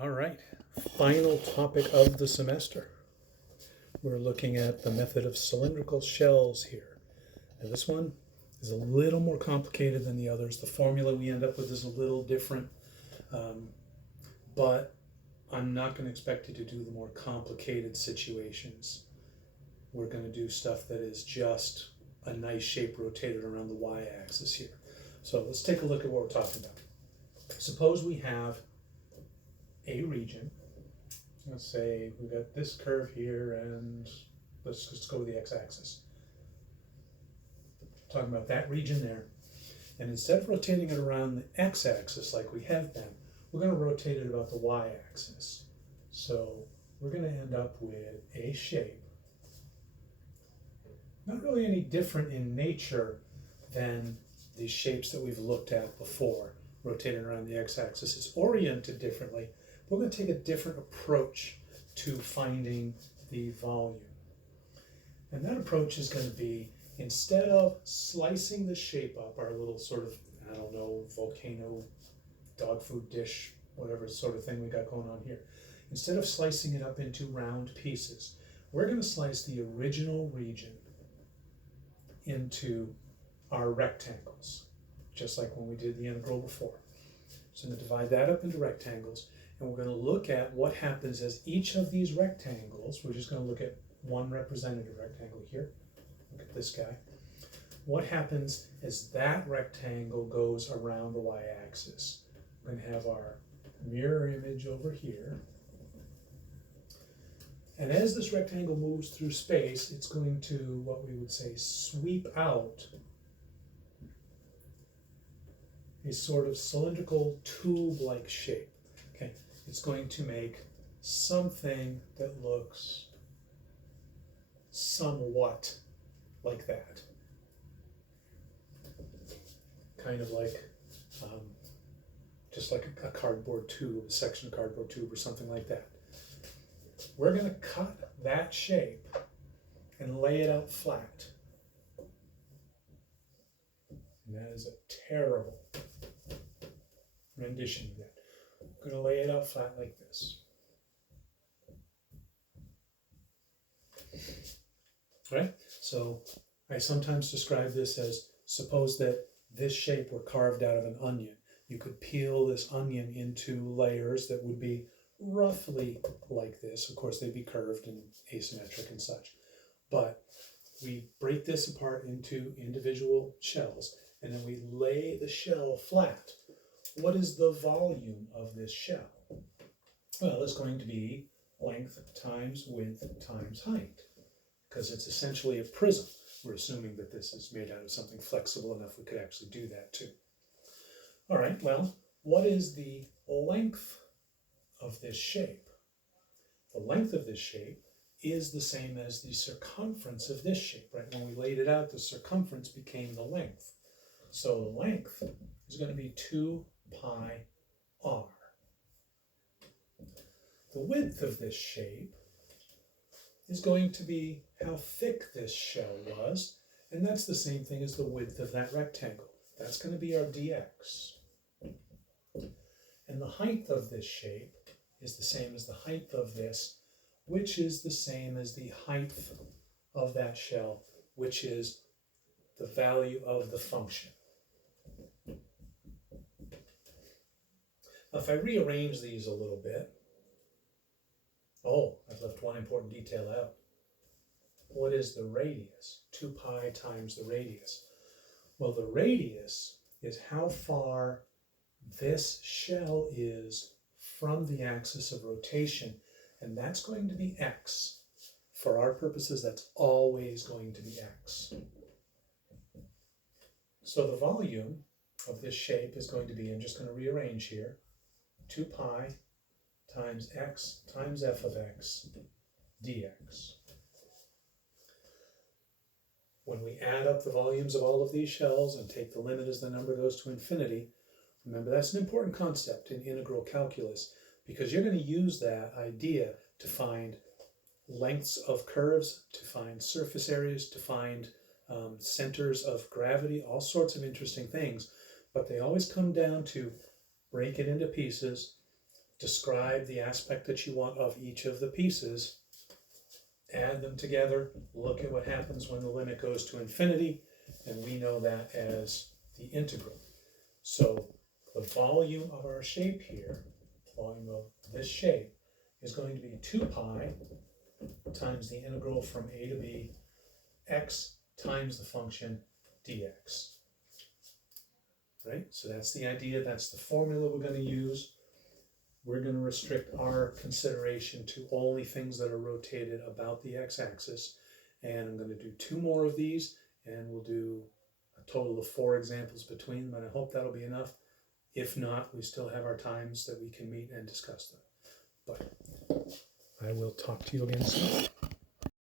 All right, final topic of the semester. We're looking at the method of cylindrical shells here. And this one is a little more complicated than the others. The formula we end up with is a little different, but I'm not going to expect you to do the more complicated situations. We're going to do stuff that is just a nice shape rotated around the y-axis here. So let's take a look at what we're talking about. Suppose we have a region. Let's say we've got this curve here, and let's just go to the x-axis. Talking about that region there. And instead of rotating it around the x-axis like we have been, we're going to rotate it about the y-axis. So we're going to end up with a shape, not really any different in nature than the shapes that we've looked at before. Rotated around the x-axis is oriented differently. We're going to take a different approach to finding the volume. And that approach is going to be, instead of slicing the shape up, our little sort of, I don't know, volcano, dog food dish, whatever sort of thing we got going on here, instead of slicing it up into round pieces, we're going to slice the original region into our rectangles, just like when we did the integral before. So I'm going to divide that up into rectangles, and we're going to look at what happens as each of these rectangles, we're just going to look at one representative rectangle here. Look at this guy. What happens as that rectangle goes around the y-axis? We're going to have our mirror image over here. And as this rectangle moves through space, it's going to, what we would say, sweep out a sort of cylindrical tube-like shape. Okay, it's going to make something that looks somewhat like that. Kind of like, just like a cardboard tube, a section of cardboard tube or something like that. We're going to cut that shape and lay it out flat. And that is a terrible rendition of that. I'm going to lay it out flat like this. All right, so I sometimes describe this as, suppose that this shape were carved out of an onion. You could peel this onion into layers that would be roughly like this. Of course, they'd be curved and asymmetric and such. But we break this apart into individual shells, and then we lay the shell flat. What is the volume of this shell? Well, it's going to be length times width times height, because it's essentially a prism. We're assuming that this is made out of something flexible enough we could actually do that too. All right, well, what is the length of this shape? The length of this shape is the same as the circumference of this shape, right? When we laid it out, the circumference became the length. So the length is going to be 2 pi r. The width of this shape is going to be how thick this shell was, and that's the same thing as the width of that rectangle. That's going to be our dx. And the height of this shape is the same as the height of this, which is the same as the height of that shell, which is the value of the function. Now, if I rearrange these a little bit, oh, I've left one important detail out. What is the radius? 2 pi times the radius. Well, the radius is how far this shell is from the axis of rotation, and that's going to be x. For our purposes, that's always going to be x. So the volume of this shape is going to be, I'm just going to rearrange here, 2 pi times x times f of x dx. When we add up the volumes of all of these shells and take the limit as the number goes to infinity, remember that's an important concept in integral calculus, because you're going to use that idea to find lengths of curves, to find surface areas, to find centers of gravity, all sorts of interesting things. But they always come down to break it into pieces, describe the aspect that you want of each of the pieces, add them together, look at what happens when the limit goes to infinity, and we know that as the integral. So the volume of our shape here, volume of this shape, is going to be 2 pi times the integral from a to b, x times the function dx. Right? So that's the idea, that's the formula we're going to use. We're going to restrict our consideration to only things that are rotated about the x-axis. And I'm going to do 2 more of these, and we'll do a total of 4 examples between them, and I hope that'll be enough. If not, we still have our times that we can meet and discuss them. But I will talk to you again soon.